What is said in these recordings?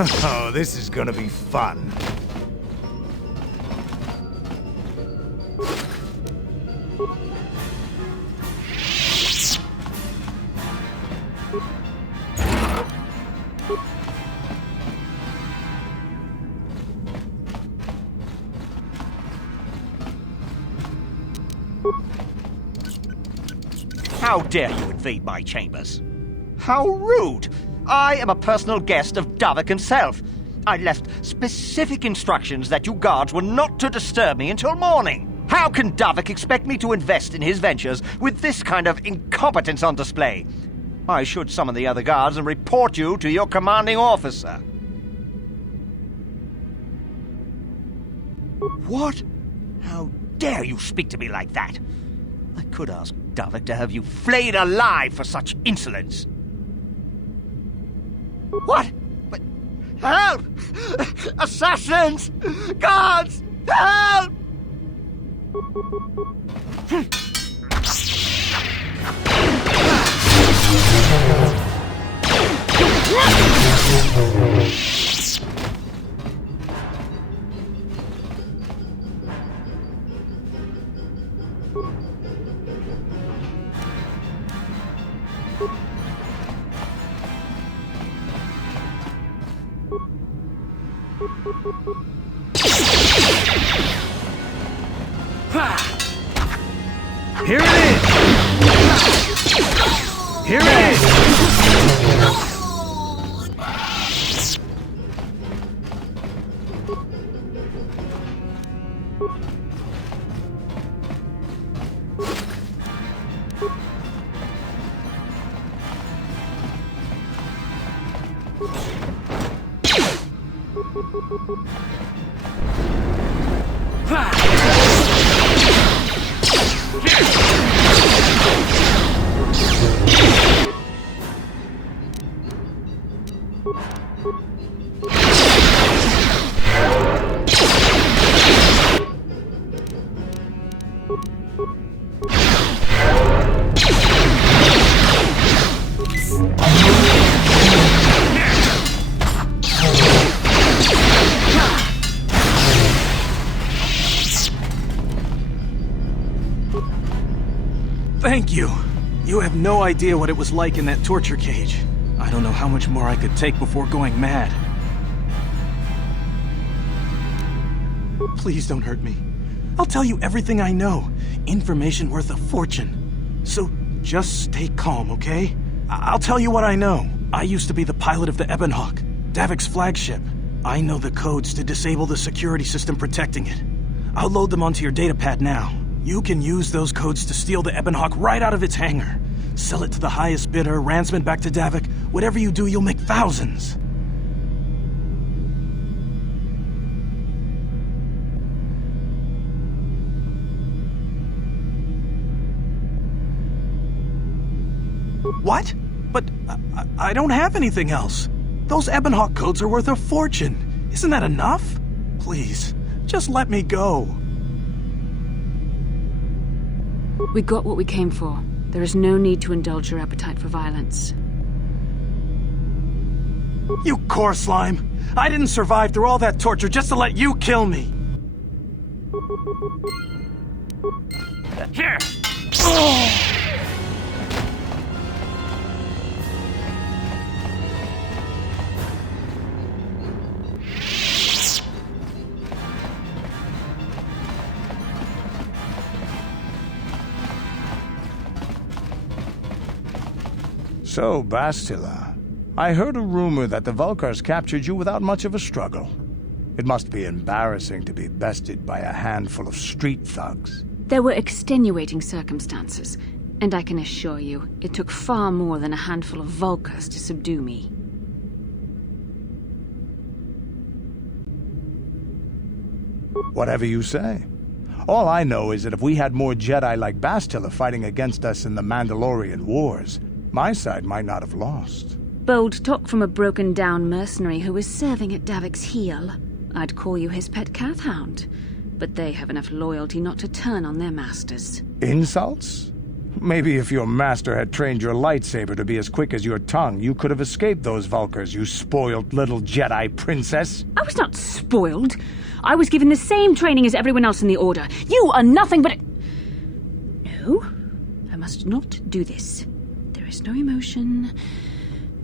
Oh, this is gonna be fun. How dare you invade my chambers? How rude! I am a personal guest of Davik himself. I left specific instructions that you guards were not to disturb me until morning. How can Davik expect me to invest in his ventures with this kind of incompetence on display? I should summon the other guards and report you to your commanding officer. What? How dare you speak to me like that? I could ask Davik to have you flayed alive for such insolence. What? But help! Assassins! Guards! Help! Here it is! Here it is! Thank you. You have no idea what it was like in that torture cage. I don't know how much more I could take before going mad. Please don't hurt me. I'll tell you everything I know. Information worth a fortune. So just stay calm, okay? I'll tell you what I know. I used to be the pilot of the Ebonhawk, Davik's flagship. I know the codes to disable the security system protecting it. I'll load them onto your datapad now. You can use those codes to steal the Ebonhawk right out of its hangar. Sell it to the highest bidder, ransom it back to Davik. Whatever you do, you'll make thousands. What? But I don't have anything else. Those Ebonhawk codes are worth a fortune. Isn't that enough? Please, just let me go. We got what we came for. There is no need to indulge your appetite for violence. You core slime! I didn't survive through all that torture just to let you kill me! Here! So, Bastila, I heard a rumor that the Vulkars captured you without much of a struggle. It must be embarrassing to be bested by a handful of street thugs. There were extenuating circumstances, and I can assure you, it took far more than a handful of Vulkars to subdue me. Whatever you say. All I know is that if we had more Jedi like Bastila fighting against us in the Mandalorian Wars, my side might not have lost. Bold talk from a broken-down mercenary who was serving at Davik's heel. I'd call you his pet cat-hound, but they have enough loyalty not to turn on their masters. Insults? Maybe if your master had trained your lightsaber to be as quick as your tongue, you could have escaped those Vulkars, you spoiled little Jedi princess. I was not spoiled. I was given the same training as everyone else in the Order. You are nothing but... No, I must not do this. There is no emotion.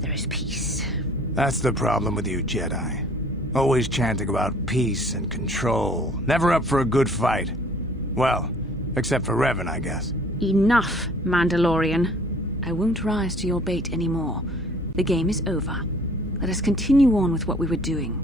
There is peace. That's the problem with you Jedi. Always chanting about peace and control. Never up for a good fight. Well, except for Revan, I guess. Enough, Mandalorian. I won't rise to your bait anymore. The game is over. Let us continue on with what we were doing.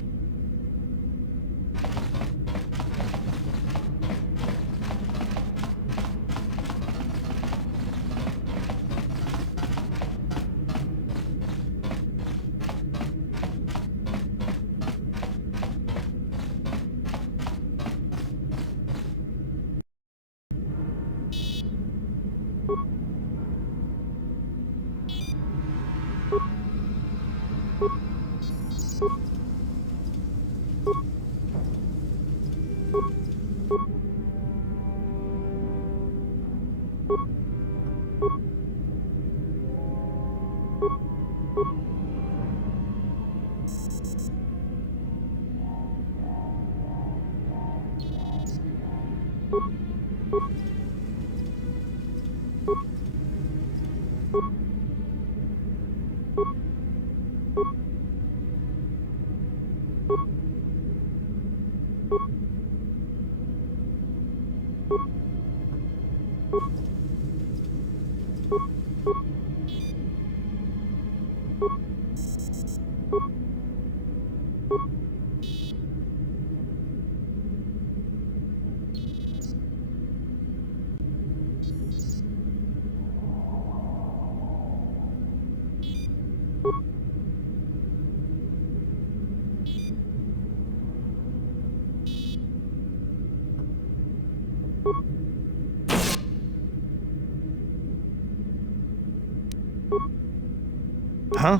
Huh?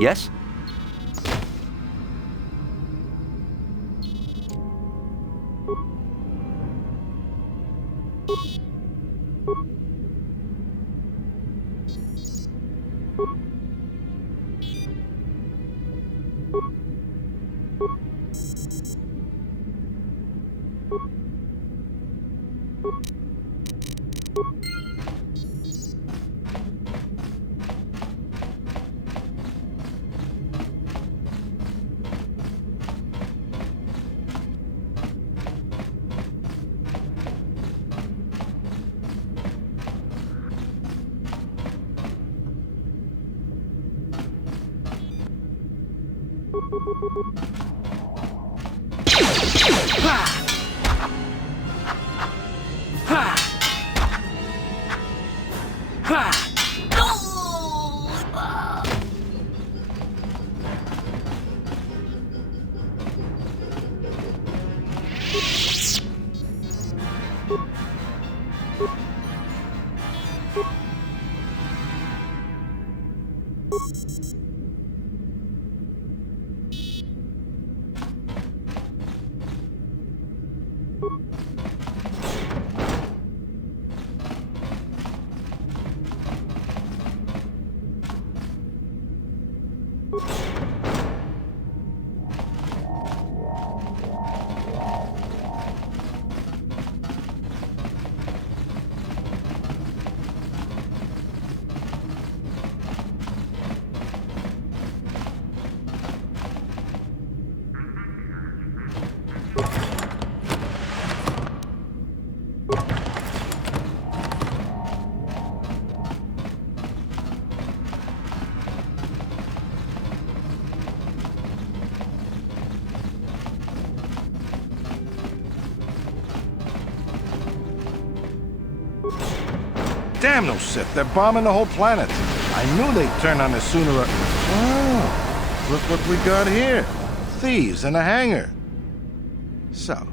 Yes? Damn those Sith, they're bombing the whole planet. I knew they'd turn on us sooner or... Oh, look what we got here. Thieves in a hangar. So,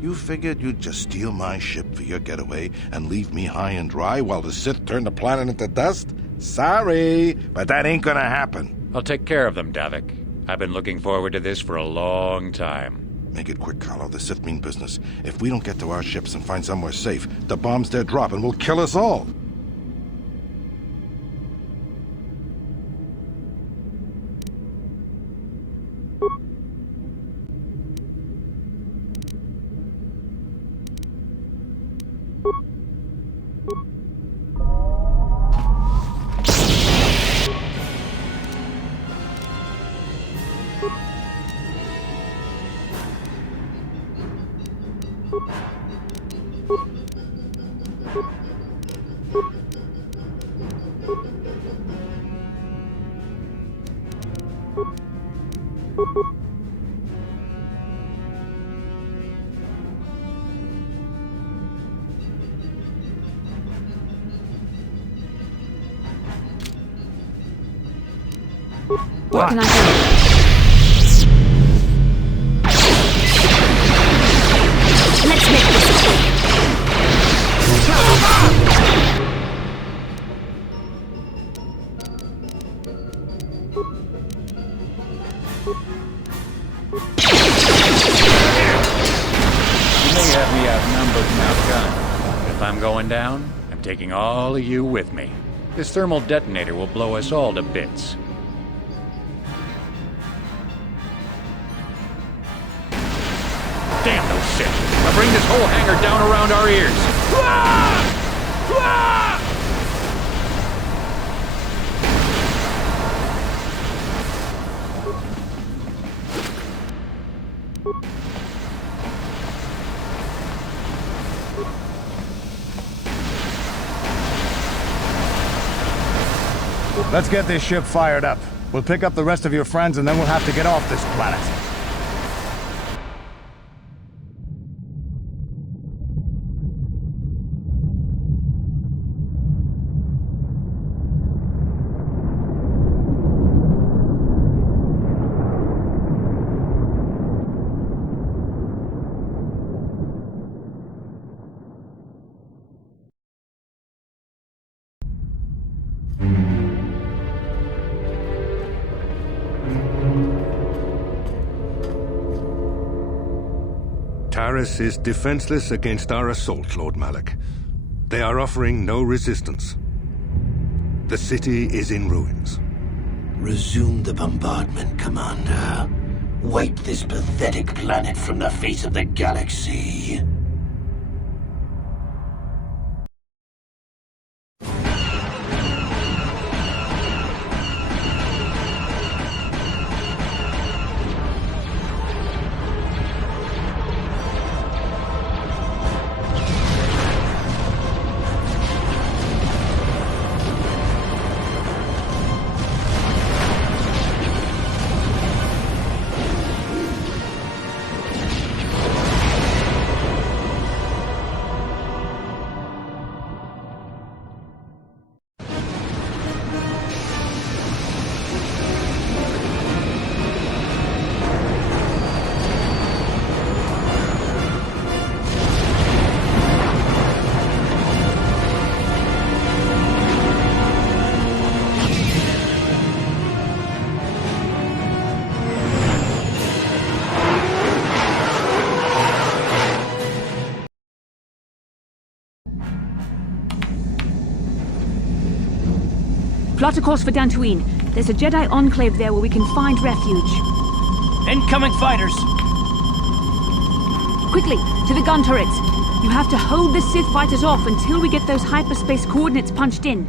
you figured you'd just steal my ship for your getaway and leave me high and dry while the Sith turn the planet into dust? Sorry, but that ain't gonna happen. I'll take care of them, Davik. I've been looking forward to this for a long time. Make it quick, Carlo. The Sith mean business. If we don't get to our ships and find somewhere safe, the bombs they're dropping will kill us all. What can I do? Let's make this quick. You may have me outnumbered and outgunned, but if I'm going down, I'm taking all of you with me. This thermal detonator will blow us all to bits. Damn those Sith! I'll bring this whole hangar down around our ears! Let's get this ship fired up. We'll pick up the rest of your friends and then we'll have to get off this planet. Taris is defenseless against our assault, Lord Malak. They are offering no resistance. The city is in ruins. Resume the bombardment, Commander. Wipe this pathetic planet from the face of the galaxy. Plot a course for Dantooine. There's a Jedi enclave there where we can find refuge. Incoming fighters! Quickly, to the gun turrets. You have to hold the Sith fighters off until we get those hyperspace coordinates punched in.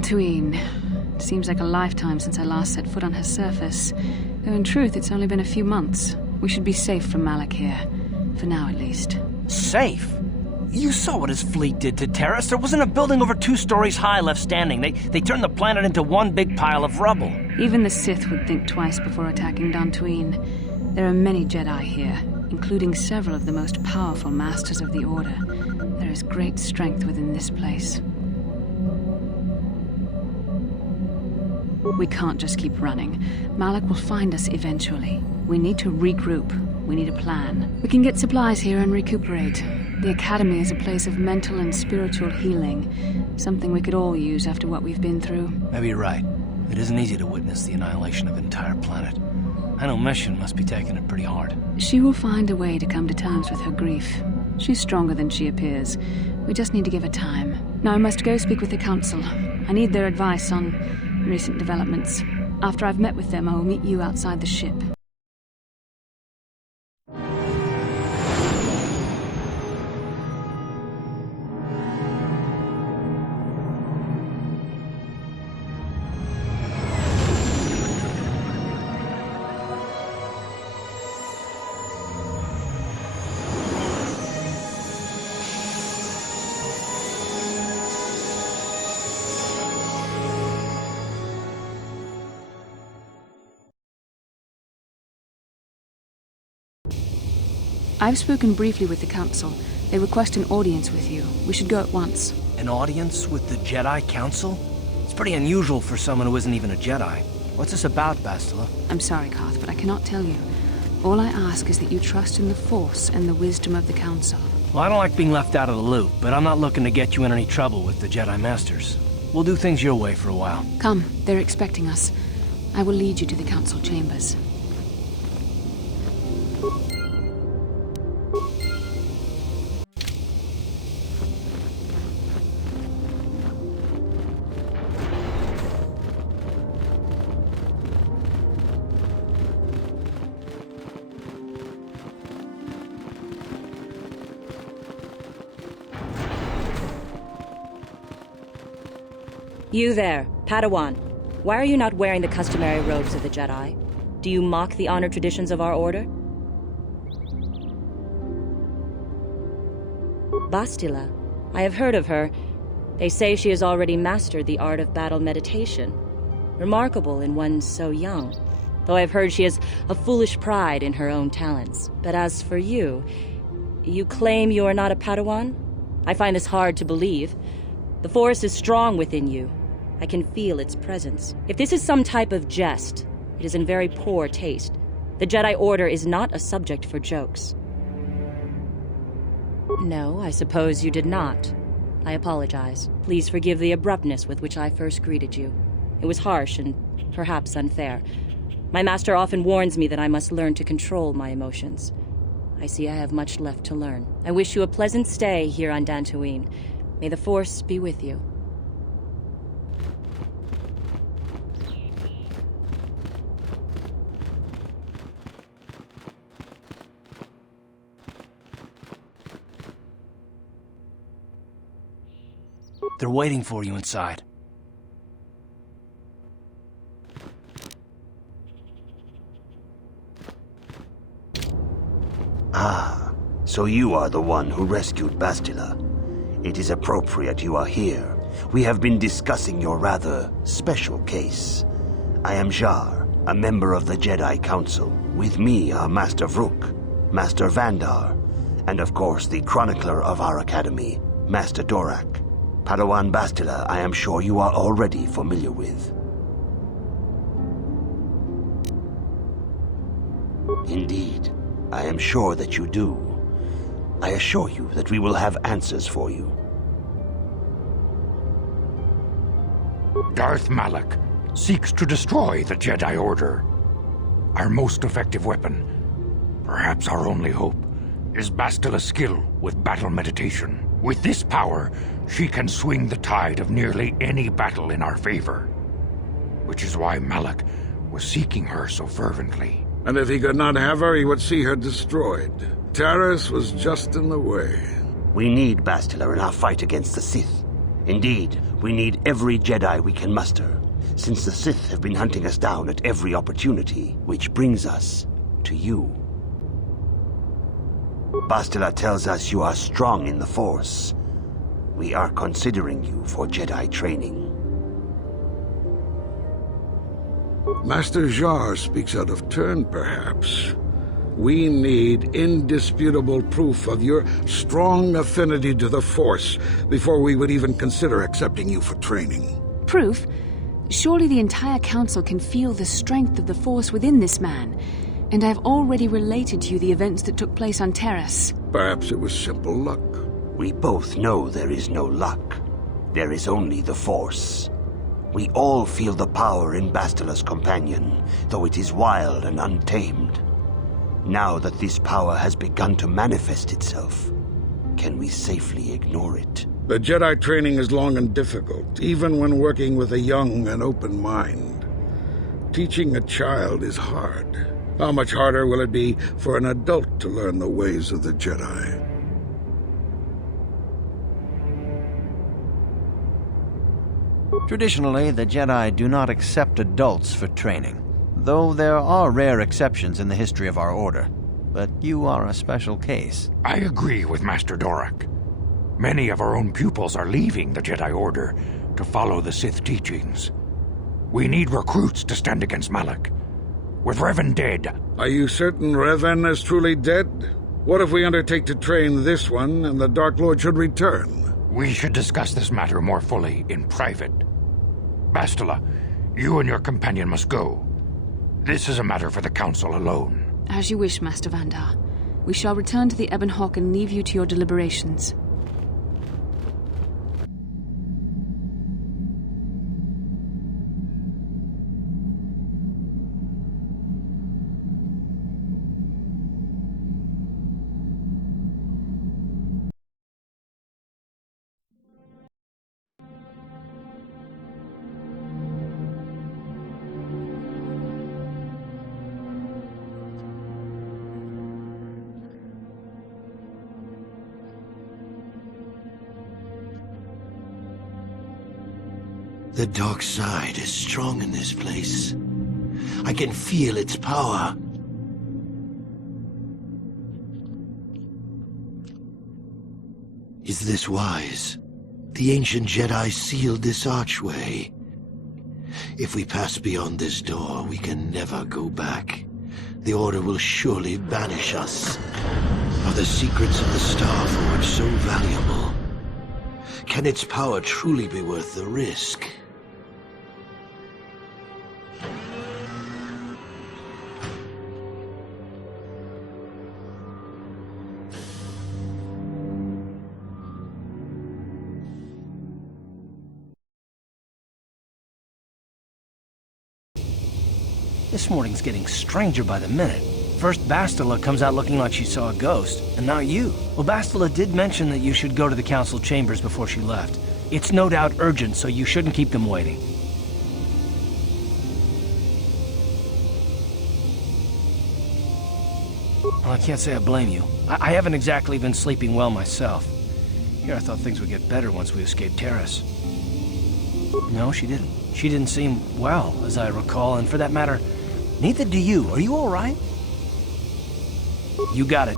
Dantooine. Seems like a lifetime since I last set foot on her surface. Though in truth, it's only been a few months. We should be safe from Malik here. For now, at least. Safe? You saw what his fleet did to Terrace. There wasn't a building over 2 stories high left standing. They turned the planet into one big pile of rubble. Even the Sith would think twice before attacking Dantooine. There are many Jedi here, including several of the most powerful masters of the Order. There is great strength within this place. We can't just keep running. Malik will find us eventually. We need to regroup. We need a plan. We can get supplies here and recuperate. The Academy is a place of mental and spiritual healing. Something we could all use after what we've been through. Maybe you're right. It isn't easy to witness the annihilation of an entire planet. I know Mission must be taking it pretty hard. She will find a way to come to terms with her grief. She's stronger than she appears. We just need to give her time. Now I must go speak with the Council. I need their advice on recent developments. After I've met with them, I will meet you outside the ship. I've spoken briefly with the Council. They request an audience with you. We should go at once. An audience with the Jedi Council? It's pretty unusual for someone who isn't even a Jedi. What's this about, Bastila? I'm sorry, Carth, but I cannot tell you. All I ask is that you trust in the Force and the wisdom of the Council. Well, I don't like being left out of the loop, but I'm not looking to get you in any trouble with the Jedi Masters. We'll do things your way for a while. Come, they're expecting us. I will lead you to the Council chambers. You there, Padawan. Why are you not wearing the customary robes of the Jedi? Do you mock the honored traditions of our order? Bastila. I have heard of her. They say she has already mastered the art of battle meditation. Remarkable in one so young. Though I've heard she has a foolish pride in her own talents. But as for you, you claim you are not a Padawan? I find this hard to believe. The Force is strong within you. I can feel its presence. If this is some type of jest, it is in very poor taste. The Jedi Order is not a subject for jokes. No, I suppose you did not. I apologize. Please forgive the abruptness with which I first greeted you. It was harsh and perhaps unfair. My master often warns me that I must learn to control my emotions. I see I have much left to learn. I wish you a pleasant stay here on Dantooine. May the Force be with you. They're waiting for you inside. Ah, so you are the one who rescued Bastila. It is appropriate you are here. We have been discussing your rather special case. I am Jar, a member of the Jedi Council. With me are Master Vrook, Master Vandar, and of course the chronicler of our academy, Master Dorak. Padawan Bastila, I am sure you are already familiar with. Indeed, I am sure that you do. I assure you that we will have answers for you. Darth Malak seeks to destroy the Jedi Order. Our most effective weapon, perhaps our only hope, is Bastila's skill with battle meditation. With this power, she can swing the tide of nearly any battle in our favor. Which is why Malak was seeking her so fervently. And if he could not have her, he would see her destroyed. Terrace was just in the way. We need Bastila in our fight against the Sith. Indeed, we need every Jedi we can muster, since the Sith have been hunting us down at every opportunity, which brings us to you. Bastila tells us you are strong in the Force. We are considering you for Jedi training. Master Jar speaks out of turn, perhaps. We need indisputable proof of your strong affinity to the Force before we would even consider accepting you for training. Proof? Surely the entire council can feel the strength of the Force within this man. And I've already related to you the events that took place on Terrace. Perhaps it was simple luck. We both know there is no luck. There is only the Force. We all feel the power in Bastila's companion, though it is wild and untamed. Now that this power has begun to manifest itself, can we safely ignore it? The Jedi training is long and difficult, even when working with a young and open mind. Teaching a child is hard. How much harder will it be for an adult to learn the ways of the Jedi? Traditionally, the Jedi do not accept adults for training, though there are rare exceptions in the history of our order. But you are a special case. I agree with Master Dorak. Many of our own pupils are leaving the Jedi Order to follow the Sith teachings. We need recruits to stand against Malak. With Revan dead... Are you certain Revan is truly dead? What if we undertake to train this one and the Dark Lord should return? We should discuss this matter more fully in private. Bastila, you and your companion must go. This is a matter for the Council alone. As you wish, Master Vandar. We shall return to the Ebon Hawk and leave you to your deliberations. The dark side is strong in this place. I can feel its power. Is this wise? The ancient Jedi sealed this archway. If we pass beyond this door, we can never go back. The Order will surely banish us. Are the secrets of the Star Forge so valuable? Can its power truly be worth the risk? This morning's getting stranger by the minute. First Bastila comes out looking like she saw a ghost, and now you. Well, Bastila did mention that you should go to the council chambers before she left. It's no doubt urgent, so you shouldn't keep them waiting. Well, I can't say I blame you. I haven't exactly been sleeping well myself. Here I thought things would get better once we escaped Terrace. No, she didn't. She didn't seem well, as I recall, and for that matter, neither do you. Are you all right? You got it.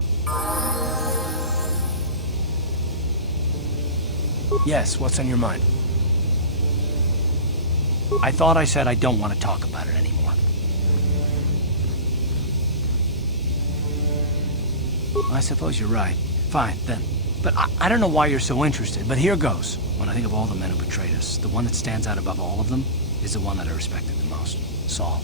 Yes, what's on your mind? I thought I said I don't want to talk about it anymore. I suppose you're right. Fine, then. But I don't know why you're so interested, but here goes. When I think of all the men who betrayed us, the one that stands out above all of them is the one that I respected the most. Saul.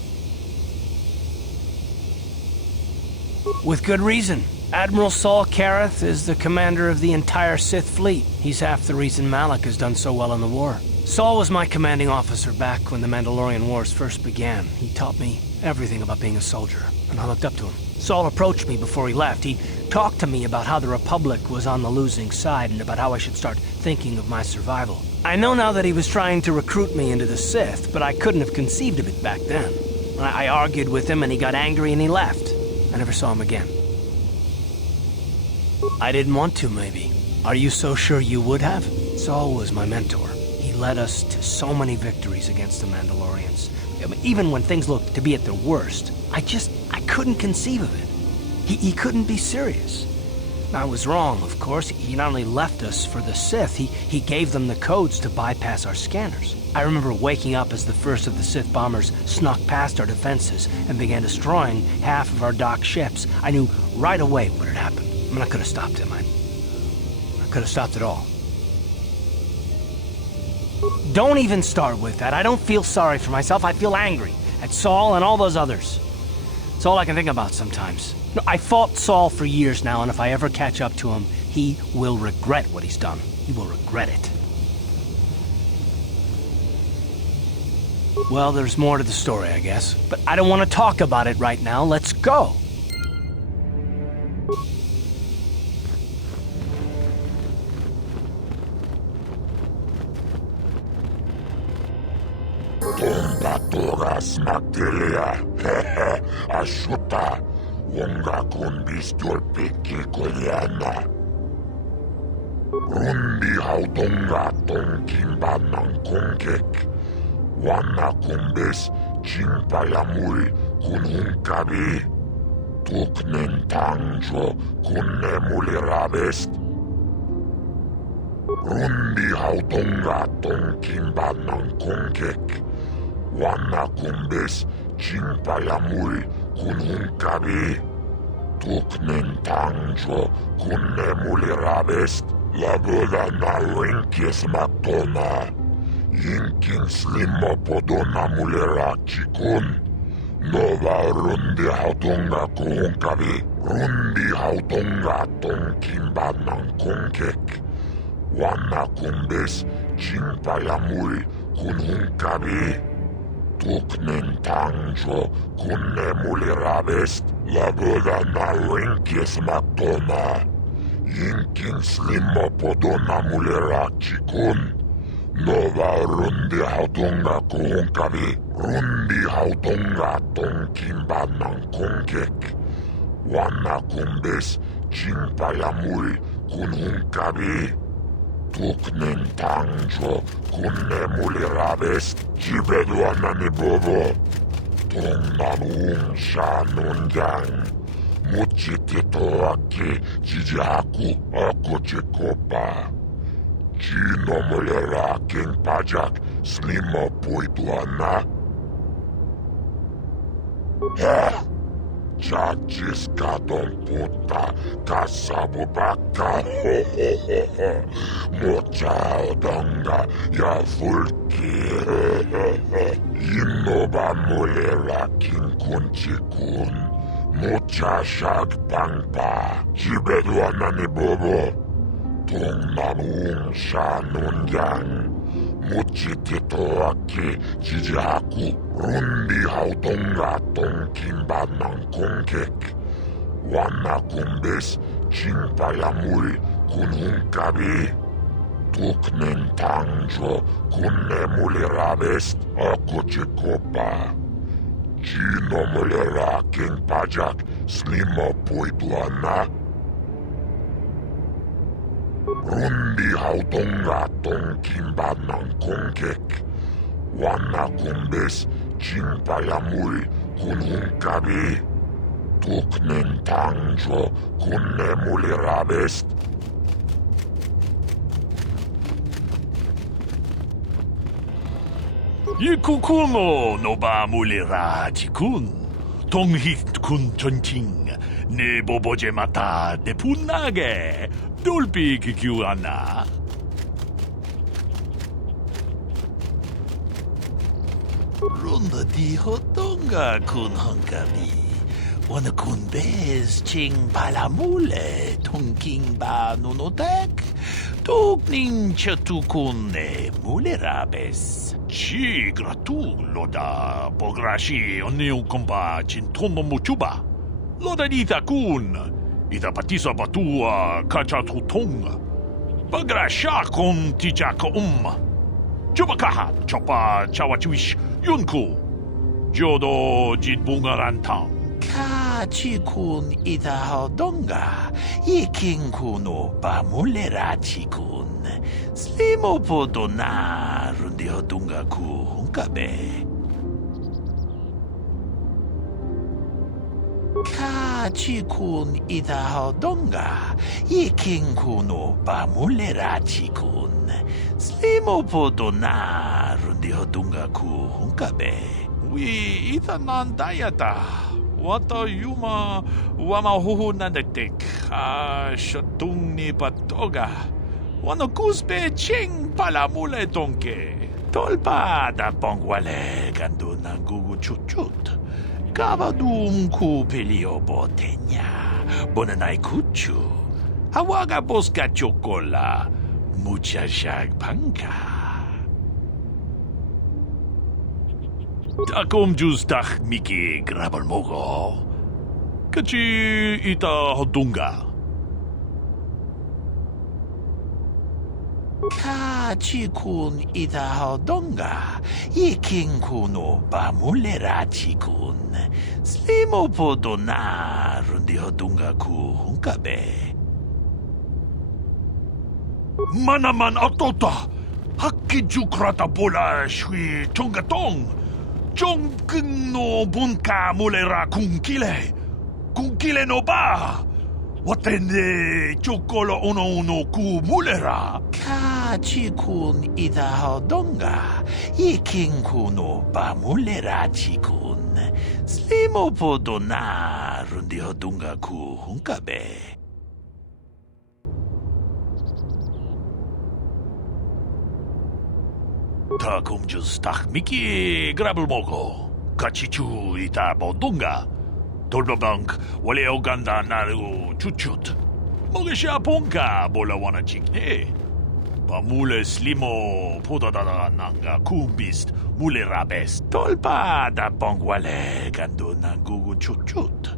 With good reason. Admiral Saul Karath is the commander of the entire Sith fleet. He's half the reason Malak has done so well in the war. Saul was my commanding officer back when the Mandalorian Wars first began. He taught me everything about being a soldier, and I looked up to him. Saul approached me before he left. He talked to me about how the Republic was on the losing side and about how I should start thinking of my survival. I know now that he was trying to recruit me into the Sith, but I couldn't have conceived of it back then. I argued with him and he got angry and he left. I never saw him again. I didn't want to, maybe. Are you so sure you would have? Saul was my mentor. led us to so many victories against the Mandalorians. I mean, even when things looked to be at their worst, I couldn't conceive of it. He couldn't be serious. I was wrong, of course. He not only left us for the Sith, he gave them the codes to bypass our scanners. I remember waking up as the first of the Sith bombers snuck past our defenses and began destroying half of our docked ships. I knew right away what had happened. I mean, I could have stopped him. I could have stopped it all. Don't even start with that. I don't feel sorry for myself. I feel angry at Saul and all those others. It's all I can think about sometimes. No, I fought Saul for years now, and if I ever catch up to him, he will regret what he's done. He will regret it. Well, there's more to the story, I guess. But I don't want to talk about it right now. Let's go! Toras Magdelia, Ashuta, Wonga Kumbis Turpiki Koyana. Rundi Haudonga Tonkimba Nankongek, Wana Kumbis, Chimpayamul, Kunhunkabi, Tuknen Tangjo, Kunnemulirabest. Rundi Haudonga Tonkimba Nankongek. Wana kumbes, chimpayamul, kunhunkabi, tuknen tangjo, kunnemulirabest, laboda na winkis maktona, yinkin slimo podona mulera chikun, nova rundi hautonga kuhunkabi, rundi hautonga tonkimba nankongek, wana kumbes, chimpayamul, kunhunkabi, Tuknen tangjo, kunnemulirabest, laboda na winkis maktona, yinkin slimo podona mulera chikun, nova rundi hautonga kuhunkabi, rundi hautonga tonkimba nankongek, wana kumbes, chimpayamul, kunhunkabi, Tuknen tangjo, kunnemulirabest, jibeduanani bobo, tongnanung shanunjang, muchitito aki, jijaku, akochikopa, jinomulera king pajak, slimo puiduana. Chachis kadon puta, kasabubaka, mocha odonga, ya fulki, inoba mulera kinkunchikun, mocha shag pangpa, jibeduanani bobo, tongnanung shanunjang, muchitito aki, jijaku, rundi hautonga tonkimba nankongek, wana kumbes, chimpayamul, kunhunkabi, tuknen tangjo, kunnemulirabest, akochikopa, jinomulera king pajak, slimo puiduana, rundi hautonga tonkimba nankongek, wana kumbes, chimpayamul, kunhunkabi, tuknen tangjo, kunnemulirabest. Yikukumo noba mulira chikun, tonghit kun chonching, ne boboje mata de punage, dolpi kikyuana. Runda di hotonga kun hunkabi, wana kun bez ching palamule, tonking ba nunotek, tukning chatukune mulerabes. Chi gratuloda pograshi oniu komba chintomo muchuba. Loda dita kun, ita patisa batua kachatutonga. Bagrasha kon tijaka Chubakaha chopa chawachuish yunku. Jodo jitbungarantang. Kachikun itahodonga, ikinkunu pamulera-chikun, slimopodona rundihodunga ku hunkabe. Kachikun itahodonga, ikinkunu pamulera-chikun, slimopodona rundihodunga ku hunkabe. Wi itanan dayata. Wata yuma wamahuhu nandektek. Shatung ni patoga. Wano kuspe ching palamule donke. Tolpa da pongwale gandu nangugu chuchut. Kavadum ku pelio botenya. Bonanai kuchu. Hawaga boska chokola. Mucha shag panka. Takom justach miki grabal mogo. Kachi ita hodunga. Kachikun itahodonga, ikinkunu pamulera-chikun, slimopodona rundihodunga ku hunkabe. Manaman atota. Hakkijukrata bola shui tungatong. Jongkeng no bunka mulera kunkile. Kunkile no ba. Watende chokolo uno ku mulera. Kachikun itahodonga, ikinkunu pamulera-chikun, slimopodona rundihodunga ku hunkabe. Takum justach miki grabal mogo. Kachichu ita bodunga. Tolbabank wale oganda naru chuchut. Mogesha ponka bola wana chikne. Pamule slimo podadada nanga kumbist mule rabes. Tolpa da pongwale gandu nangugu chuchut.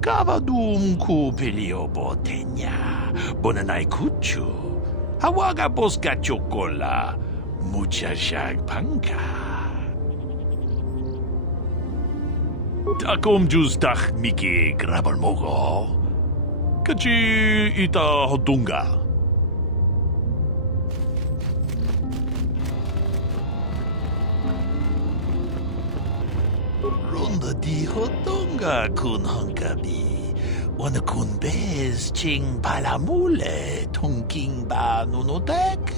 Kavadum ku pelio botenya. Bonanai kuchu. Hawaga boska chokola. Mucha shag panka. Takom justach miki grabal mogo. Kachi ita hodunga. Runda di hodonga kun hunkabi. Wana kun bez ching palamule tungking ba nunotek.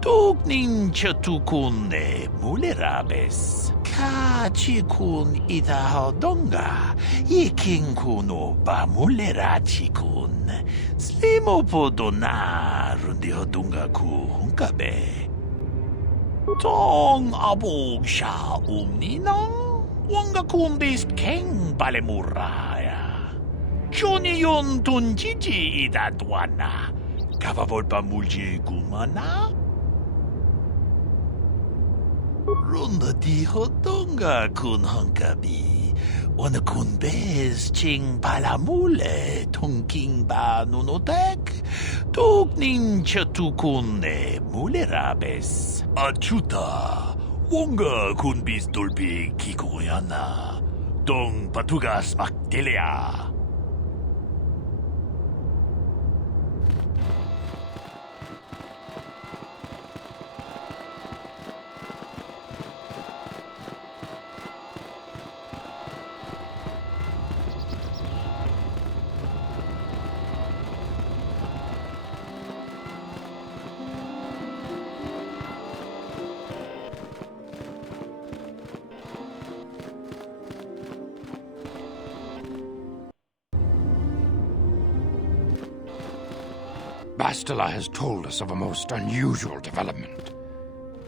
Tuknin chatukune mulerabes. Kachikun itahodonga. Ikinkunu ba mulera-chikun. Slimopodona rundihodunga ku hunkabe. Tong abog sha umninang. Wanga kumbis keng balemuraya. Johnny yon tunjiji idadwana. Kavavol pa mulji kumana. Runda di hodonga kun hunkabi. Wana kun bez ching palamule tungking ba nunotek. Tuknin chatukune mulerabes. Achuta. Wonga kun bis dolpi kikoyana. Dong patugas makdelea. Bastila has told us of a most unusual development.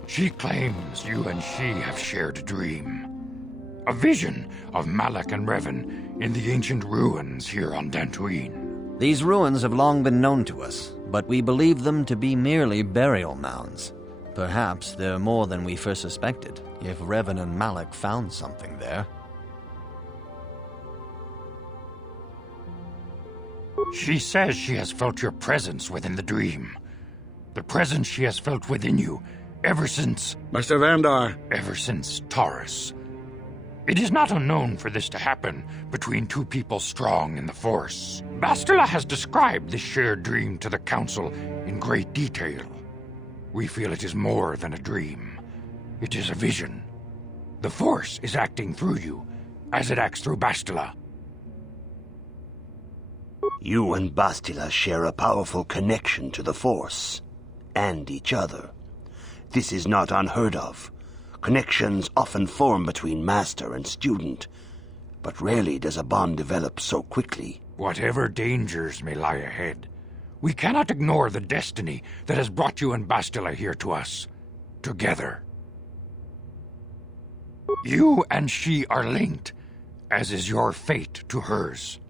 She claims you and she have shared a dream. A vision of Malak and Revan in the ancient ruins here on Dantooine. These ruins have long been known to us, but we believe them to be merely burial mounds. Perhaps they're more than we first suspected, if Revan and Malak found something there. She says she has felt your presence within the dream. The presence she has felt within you ever since... Master Vandar. Ever since Taurus. It is not unknown for this to happen between two people strong in the Force. Bastila has described this shared dream to the Council in great detail. We feel it is more than a dream. It is a vision. The Force is acting through you, as it acts through Bastila. You and Bastila share a powerful connection to the Force, and each other. This is not unheard of. Connections often form between master and student, but rarely does a bond develop so quickly. Whatever dangers may lie ahead, we cannot ignore the destiny that has brought you and Bastila here to us, together. You and she are linked, as is your fate to hers.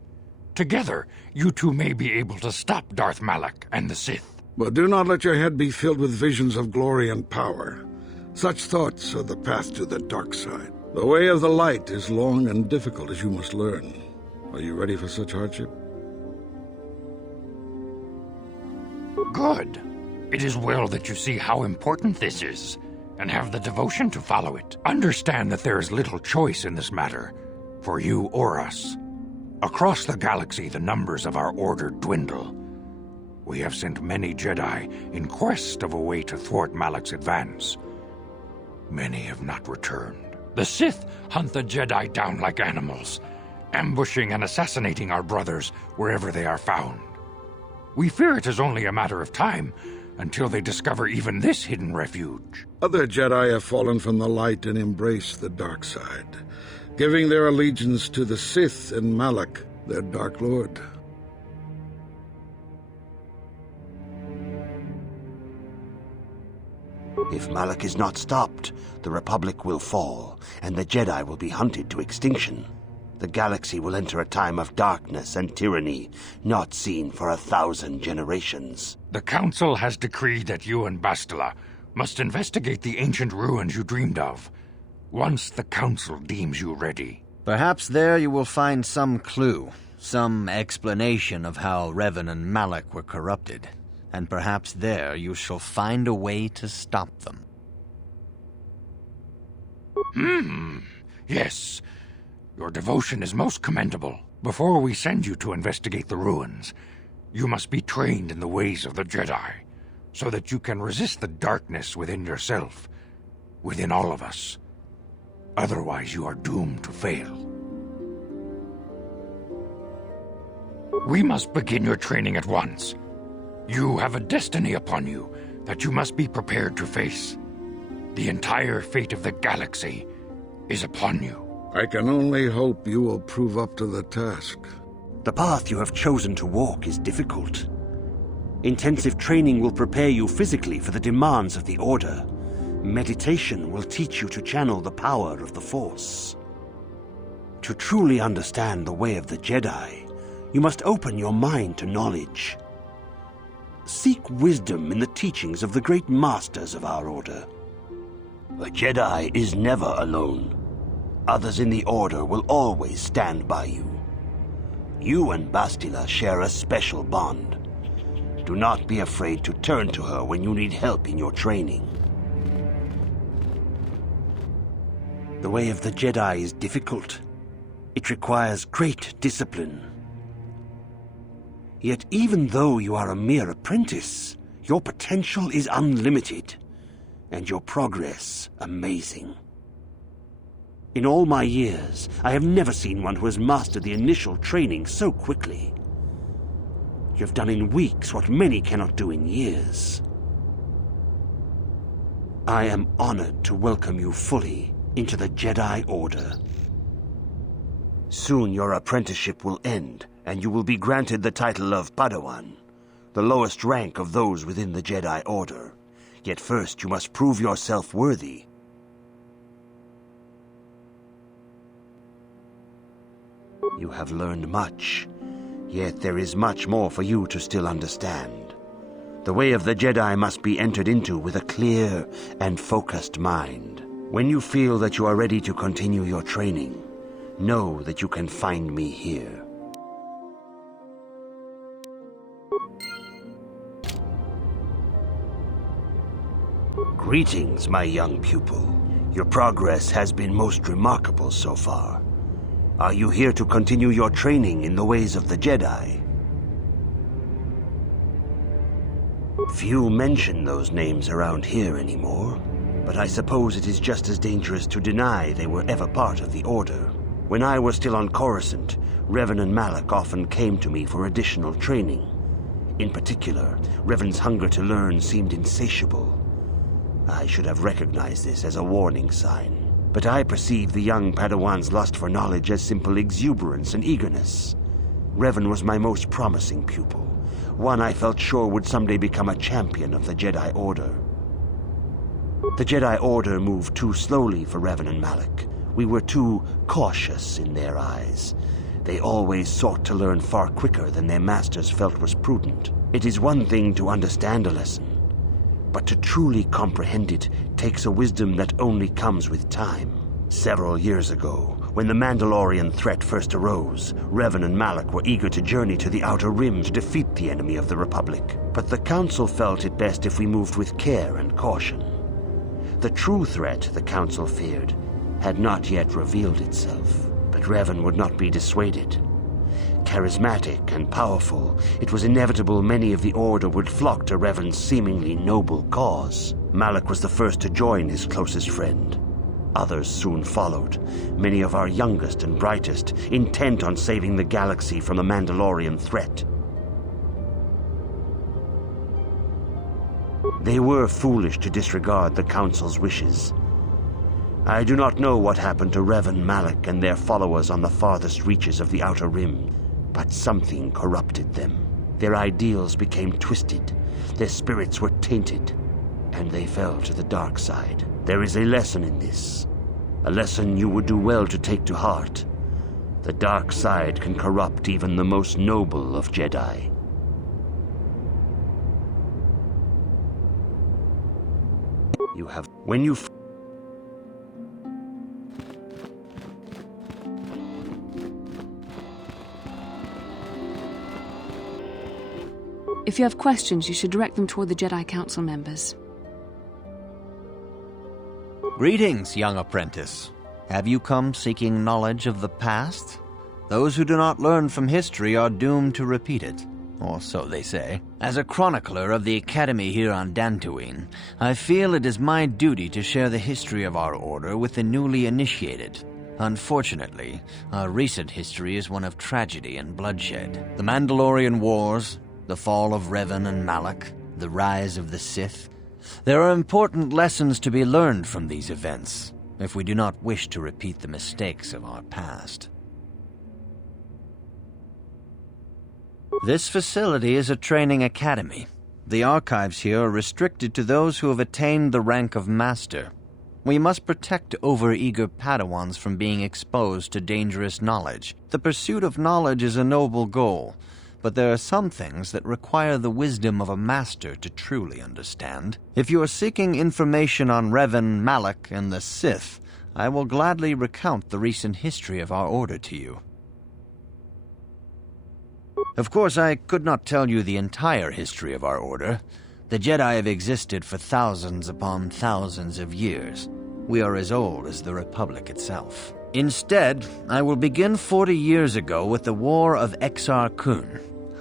Together, you two may be able to stop Darth Malak and the Sith. But do not let your head be filled with visions of glory and power. Such thoughts are the path to the dark side. The way of the light is long and difficult, as you must learn. Are you ready for such hardship? Good. It is well that you see how important this is, and have the devotion to follow it. Understand that there is little choice in this matter, for you or us. Across the galaxy, the numbers of our order dwindle. We have sent many Jedi in quest of a way to thwart Malak's advance. Many have not returned. The Sith hunt the Jedi down like animals, ambushing and assassinating our brothers wherever they are found. We fear it is only a matter of time until they discover even this hidden refuge. Other Jedi have fallen from the light and embraced the dark side, giving their allegiance to the Sith and Malak, their Dark Lord. If Malak is not stopped, the Republic will fall, and the Jedi will be hunted to extinction. The galaxy will enter a time of darkness and tyranny, not seen for 1,000 generations. The Council has decreed that you and Bastila must investigate the ancient ruins you dreamed of, once the Council deems you ready. Perhaps there you will find some clue, some explanation of how Revan and Malak were corrupted, and perhaps there you shall find a way to stop them. Yes. Your devotion is most commendable. Before we send you to investigate the ruins, you must be trained in the ways of the Jedi, so that you can resist the darkness within yourself, within all of us. Otherwise, you are doomed to fail. We must begin your training at once. You have a destiny upon you that you must be prepared to face. The entire fate of the galaxy is upon you. I can only hope you will prove up to the task. The path you have chosen to walk is difficult. Intensive training will prepare you physically for the demands of the Order. Meditation will teach you to channel the power of the Force. To truly understand the way of the Jedi, you must open your mind to knowledge. Seek wisdom in the teachings of the great masters of our Order. A Jedi is never alone. Others in the Order will always stand by you. You and Bastila share a special bond. Do not be afraid to turn to her when you need help in your training. The way of the Jedi is difficult. It requires great discipline. Yet even though you are a mere apprentice, your potential is unlimited, and your progress amazing. In all my years, I have never seen one who has mastered the initial training so quickly. You have done in weeks what many cannot do in years. I am honored to welcome you fully into the Jedi Order. Soon your apprenticeship will end, and you will be granted the title of Padawan, the lowest rank of those within the Jedi Order. Yet first you must prove yourself worthy. You have learned much, yet there is much more for you to still understand. The way of the Jedi must be entered into with a clear and focused mind. When you feel that you are ready to continue your training, know that you can find me here. Greetings, my young pupil. Your progress has been most remarkable so far. Are you here to continue your training in the ways of the Jedi? Few mention those names around here anymore, but I suppose it is just as dangerous to deny they were ever part of the Order. When I was still on Coruscant, Revan and Malak often came to me for additional training. In particular, Revan's hunger to learn seemed insatiable. I should have recognized this as a warning sign, but I perceived the young Padawan's lust for knowledge as simple exuberance and eagerness. Revan was my most promising pupil, one I felt sure would someday become a champion of the Jedi Order. The Jedi Order moved too slowly for Revan and Malak. We were too cautious in their eyes. They always sought to learn far quicker than their masters felt was prudent. It is one thing to understand a lesson, but to truly comprehend it takes a wisdom that only comes with time. Several years ago, when the Mandalorian threat first arose, Revan and Malak were eager to journey to the Outer Rim to defeat the enemy of the Republic. But the Council felt it best if we moved with care and caution. The true threat the Council feared had not yet revealed itself, but Revan would not be dissuaded. Charismatic and powerful, it was inevitable many of the Order would flock to Revan's seemingly noble cause. Malak was the first to join his closest friend. Others soon followed, many of our youngest and brightest, intent on saving the galaxy from the Mandalorian threat. They were foolish to disregard the Council's wishes. I do not know what happened to Revan, Malak, and their followers on the farthest reaches of the Outer Rim, but something corrupted them. Their ideals became twisted, their spirits were tainted, and they fell to the dark side. There is a lesson in this, a lesson you would do well to take to heart. The dark side can corrupt even the most noble of Jedi. You have... when you... If you have questions, you should direct them toward the Jedi Council members. Greetings, young apprentice. Have you come seeking knowledge of the past? Those who do not learn from history are doomed to repeat it, or so they say. As a chronicler of the Academy here on Dantooine, I feel it is my duty to share the history of our order with the newly initiated. Unfortunately, our recent history is one of tragedy and bloodshed. The Mandalorian Wars, the fall of Revan and Malak, the rise of the Sith. There are important lessons to be learned from these events, if we do not wish to repeat the mistakes of our past. This facility is a training academy. The archives here are restricted to those who have attained the rank of master. We must protect overeager Padawans from being exposed to dangerous knowledge. The pursuit of knowledge is a noble goal, but there are some things that require the wisdom of a master to truly understand. If you are seeking information on Revan, Malak, and the Sith, I will gladly recount the recent history of our order to you. Of course, I could not tell you the entire history of our order. The Jedi have existed for thousands upon thousands of years. We are as old as the Republic itself. Instead, I will begin 40 years ago with the War of Exar Kun.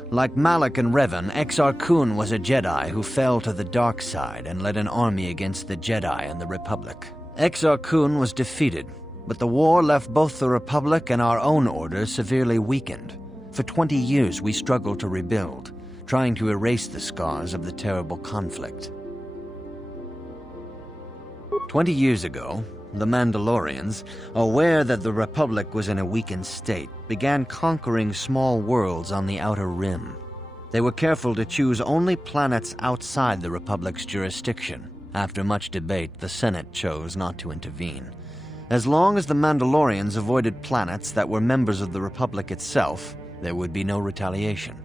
Like Malak and Revan, Exar Kun was a Jedi who fell to the dark side and led an army against the Jedi and the Republic. Exar Kun was defeated, but the war left both the Republic and our own order severely weakened. For 20 years we struggled to rebuild, trying to erase the scars of the terrible conflict. 20 years ago, the Mandalorians, aware that the Republic was in a weakened state, began conquering small worlds on the Outer Rim. They were careful to choose only planets outside the Republic's jurisdiction. After much debate, the Senate chose not to intervene. As long as the Mandalorians avoided planets that were members of the Republic itself, there would be no retaliation.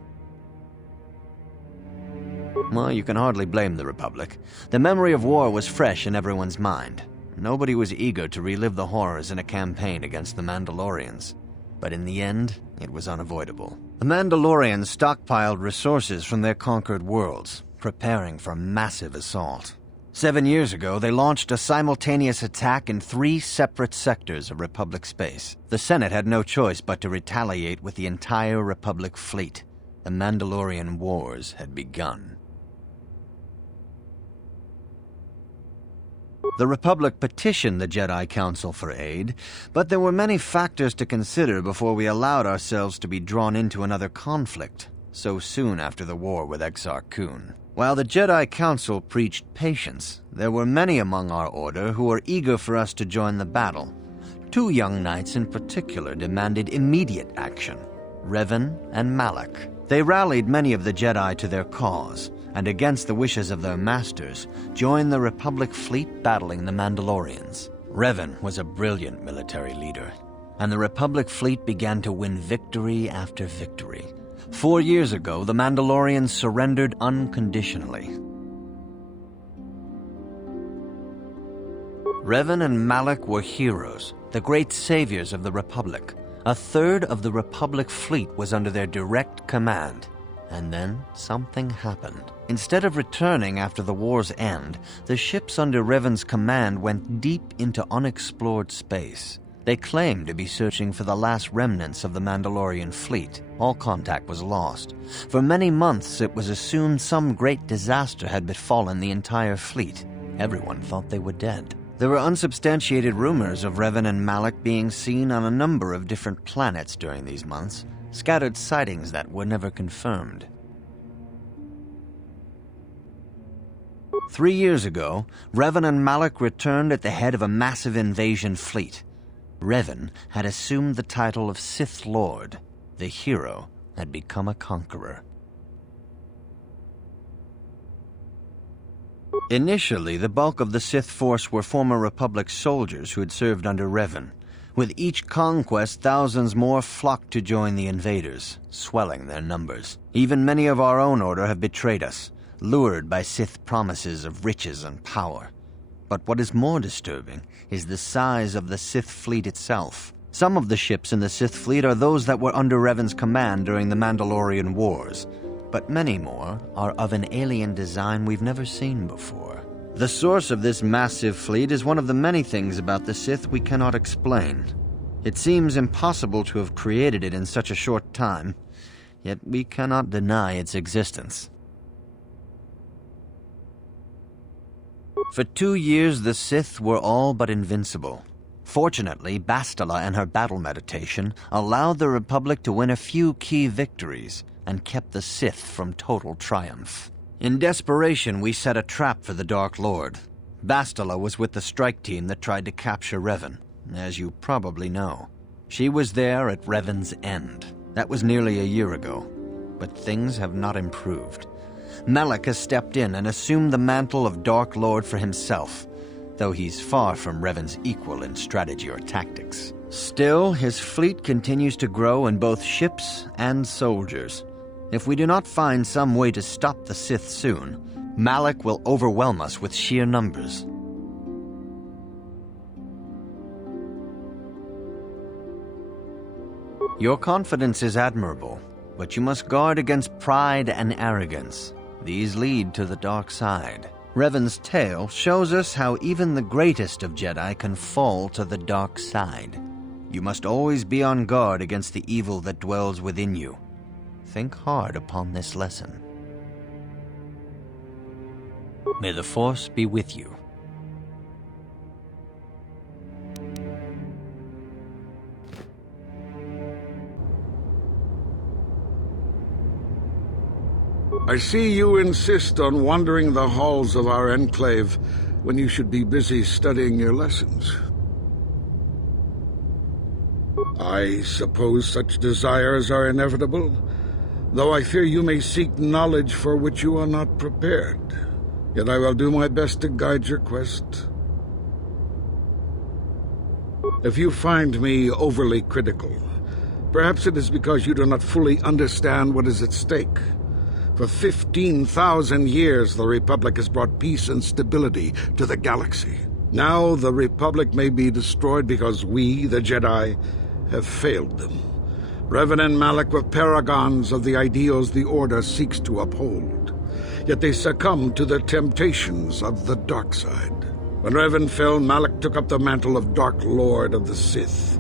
Well, you can hardly blame the Republic. The memory of war was fresh in everyone's mind. Nobody was eager to relive the horrors in a campaign against the Mandalorians. But in the end, it was unavoidable. The Mandalorians stockpiled resources from their conquered worlds, preparing for massive assault. 7 years ago, they launched a simultaneous attack in 3 separate sectors of Republic space. The Senate had no choice but to retaliate with the entire Republic fleet. The Mandalorian Wars had begun. The Republic petitioned the Jedi Council for aid, but there were many factors to consider before we allowed ourselves to be drawn into another conflict, so soon after the war with Exar Kun. While the Jedi Council preached patience, there were many among our order who were eager for us to join the battle. 2 young knights in particular demanded immediate action, Revan and Malak. They rallied many of the Jedi to their cause, and against the wishes of their masters, joined the Republic fleet battling the Mandalorians. Revan was a brilliant military leader, and the Republic fleet began to win victory after victory. 4 years ago, the Mandalorians surrendered unconditionally. Revan and Malak were heroes, the great saviors of the Republic. 1/3 of the Republic fleet was under their direct command. And then something happened. Instead of returning after the war's end, the ships under Revan's command went deep into unexplored space. They claimed to be searching for the last remnants of the Mandalorian fleet. All contact was lost. For many months, it was assumed some great disaster had befallen the entire fleet. Everyone thought they were dead. There were unsubstantiated rumors of Revan and Malak being seen on a number of different planets during these months, scattered sightings that were never confirmed. 3 years ago, Revan and Malak returned at the head of a massive invasion fleet. Revan had assumed the title of Sith Lord. The hero had become a conqueror. Initially, the bulk of the Sith force were former Republic soldiers who had served under Revan. With each conquest, thousands more flocked to join the invaders, swelling their numbers. Even many of our own order have betrayed us, lured by Sith promises of riches and power. But what is more disturbing is the size of the Sith fleet itself. Some of the ships in the Sith fleet are those that were under Revan's command during the Mandalorian Wars, but many more are of an alien design we've never seen before. The source of this massive fleet is one of the many things about the Sith we cannot explain. It seems impossible to have created it in such a short time, yet we cannot deny its existence. For 2 years, the Sith were all but invincible. Fortunately, Bastila and her battle meditation allowed the Republic to win a few key victories and kept the Sith from total triumph. In desperation, we set a trap for the Dark Lord. Bastila was with the strike team that tried to capture Revan, as you probably know. She was there at Revan's end. That was nearly a year ago, but things have not improved. Malak has stepped in and assumed the mantle of Dark Lord for himself, though he's far from Revan's equal in strategy or tactics. Still, his fleet continues to grow in both ships and soldiers. If we do not find some way to stop the Sith soon, Malak will overwhelm us with sheer numbers. Your confidence is admirable, but you must guard against pride and arrogance. These lead to the dark side. Revan's tale shows us how even the greatest of Jedi can fall to the dark side. You must always be on guard against the evil that dwells within you. Think hard upon this lesson. May the Force be with you. I see you insist on wandering the halls of our enclave when you should be busy studying your lessons. I suppose such desires are inevitable, though I fear you may seek knowledge for which you are not prepared. Yet I will do my best to guide your quest. If you find me overly critical, perhaps it is because you do not fully understand what is at stake. For 15,000 years, the Republic has brought peace and stability to the galaxy. Now the Republic may be destroyed because we, the Jedi, have failed them. Revan and Malak were paragons of the ideals the Order seeks to uphold. yet they succumbed to the temptations of the dark side. When Revan fell, Malak took up the mantle of Dark Lord of the Sith.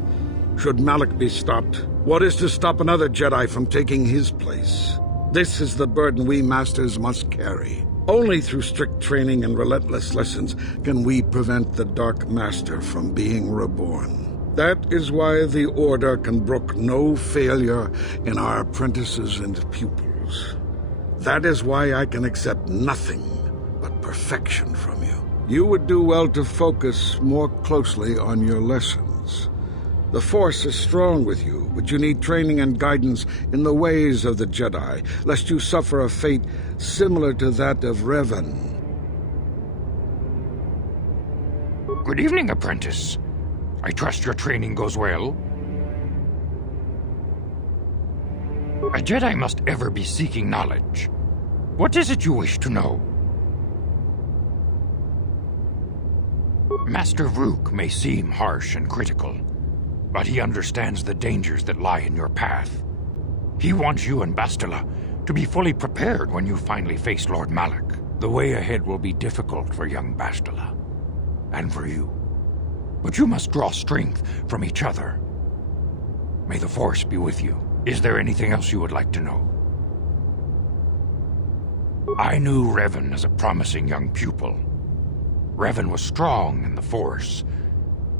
Should Malak be stopped, what is to stop another Jedi from taking his place? This is the burden we Masters must carry. Only through strict training and relentless lessons can we prevent the Dark Master from being reborn. That is why the Order can brook no failure in our apprentices and pupils. That is why I can accept nothing but perfection from you. You would do well to focus more closely on your lessons. The Force is strong with you, but you need training and guidance in the ways of the Jedi, lest you suffer a fate similar to that of Revan. Good evening, apprentice. I trust your training goes well. A Jedi must ever be seeking knowledge. What is it you wish to know? Master Vrook may seem harsh and critical, but he understands the dangers that lie in your path. He wants you and Bastila to be fully prepared when you finally face Lord Malak. The way ahead will be difficult for young Bastila, and for you. But you must draw strength from each other. May the Force be with you. Is there anything else you would like to know? I knew Revan as a promising young pupil. Revan was strong in the Force,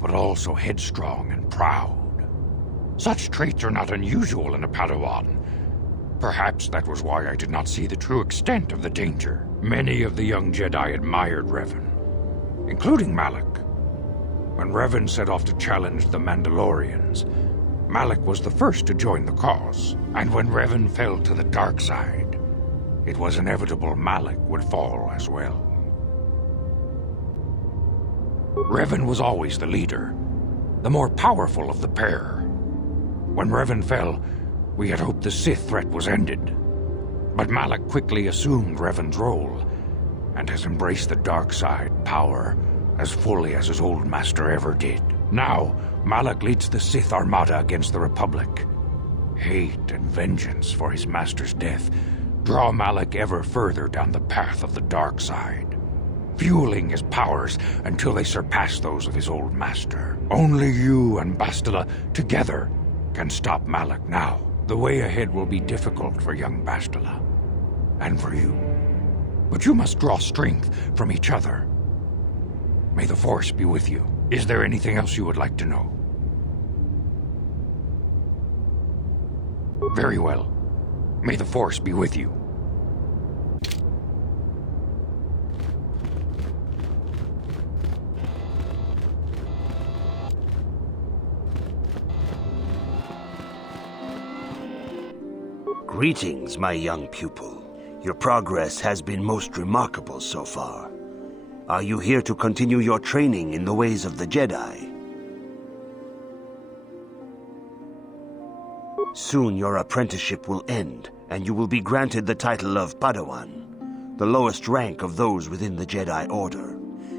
but also headstrong and proud. Such traits are not unusual in a Padawan. Perhaps that was why I did not see the true extent of the danger. Many of the young Jedi admired Revan, including Malak. When Revan set off to challenge the Mandalorians, Malak was the first to join the cause. And when Revan fell to the dark side, it was inevitable Malak would fall as well. Revan was always the leader, the more powerful of the pair. When Revan fell, we had hoped the Sith threat was ended. But Malak quickly assumed Revan's role, and has embraced the dark side power as fully as his old master ever did. Now, Malak leads the Sith Armada against the Republic. Hate and vengeance for his master's death draw Malak ever further down the path of the dark side, fueling his powers until they surpass those of his old master. Only you and Bastila together can stop Malak now. The way ahead will be difficult for young Bastila, and for you. But you must draw strength from each other. May the Force be with you. Is there anything else you would like to know? Very well. May the Force be with you. Greetings, my young pupil. Your progress has been most remarkable so far. Are you here to continue your training in the ways of the Jedi? Soon your apprenticeship will end, and you will be granted the title of Padawan, the lowest rank of those within the Jedi Order.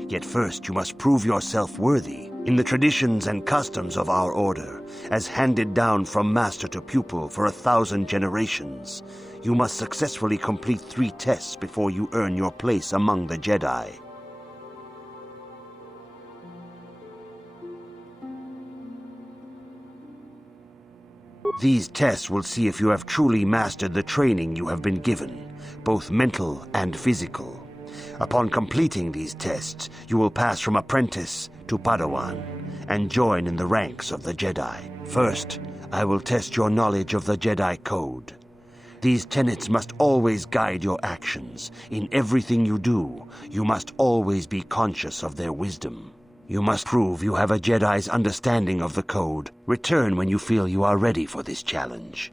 Yet first you must prove yourself worthy. In the traditions and customs of our Order, as handed down from master to pupil for 1,000 generations, you must successfully complete 3 tests before you earn your place among the Jedi. These tests will see if you have truly mastered the training you have been given, both mental and physical. Upon completing these tests, you will pass from apprentice to Padawan and join in the ranks of the Jedi. First, I will test your knowledge of the Jedi Code. These tenets must always guide your actions. In everything you do, you must always be conscious of their wisdom. You must prove you have a Jedi's understanding of the Code. Return when you feel you are ready for this challenge.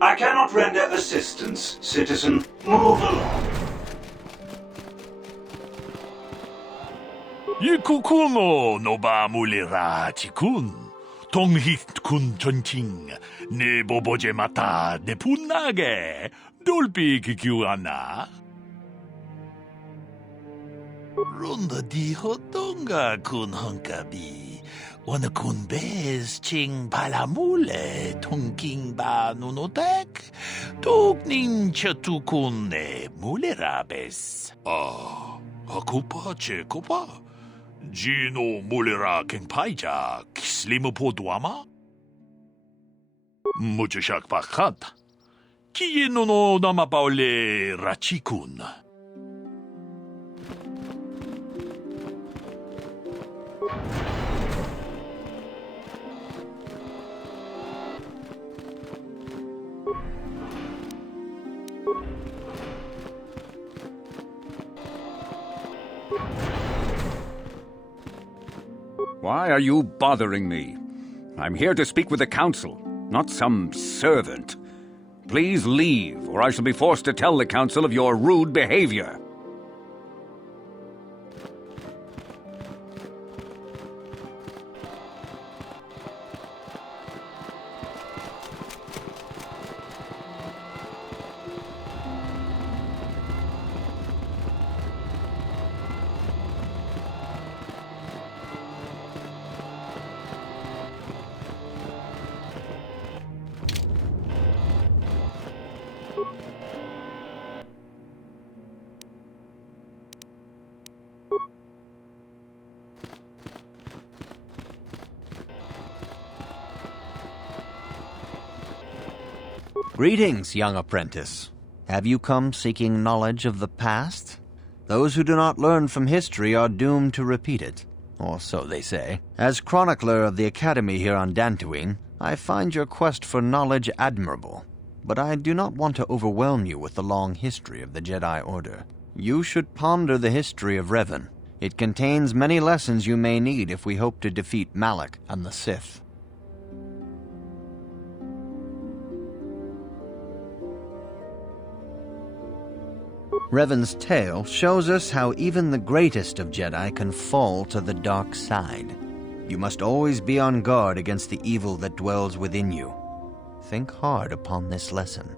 I cannot render assistance, citizen. Move along. 이쿠쿠노 노바물리라 지군 동히군 전칭 네 보보제 마타 네 분나게 돌비 기규하나 론더 디호동가 군 헝가비 오늘 군 베스 칭 발라물레 통킹바 누노덱 독닝 셔투군네 물레라베스 아쿠파 제코파 지노 몰레라 갱파이자 키슬리무 보두아마 무주샥 바칸 키노노 나마바올레 라치군 Why are you bothering me? I'm here to speak with the council, not some servant. Please leave, or I shall be forced to tell the council of your rude behavior. Greetings, young apprentice. Have you come seeking knowledge of the past? Those who do not learn from history are doomed to repeat it, or so they say. As chronicler of the Academy here on Dantooine, I find your quest for knowledge admirable, but I do not want to overwhelm you with the long history of the Jedi Order. You should ponder the history of Revan. It contains many lessons you may need if we hope to defeat Malak and the Sith. Revan's tale shows us how even the greatest of Jedi can fall to the dark side. You must always be on guard against the evil that dwells within you. Think hard upon this lesson.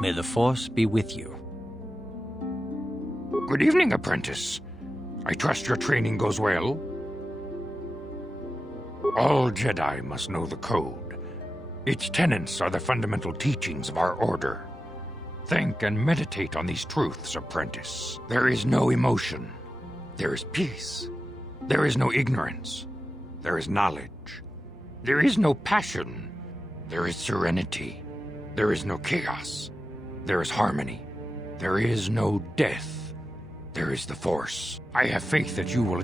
May the Force be with you. Good evening, apprentice. I trust your training goes well. All Jedi must know the code. Its tenets are the fundamental teachings of our order. Think and meditate on these truths, apprentice. There is no emotion. There is peace. There is no ignorance. There is knowledge. There is no passion. There is serenity. There is no chaos. There is harmony. There is no death. There is the Force. I have faith that you will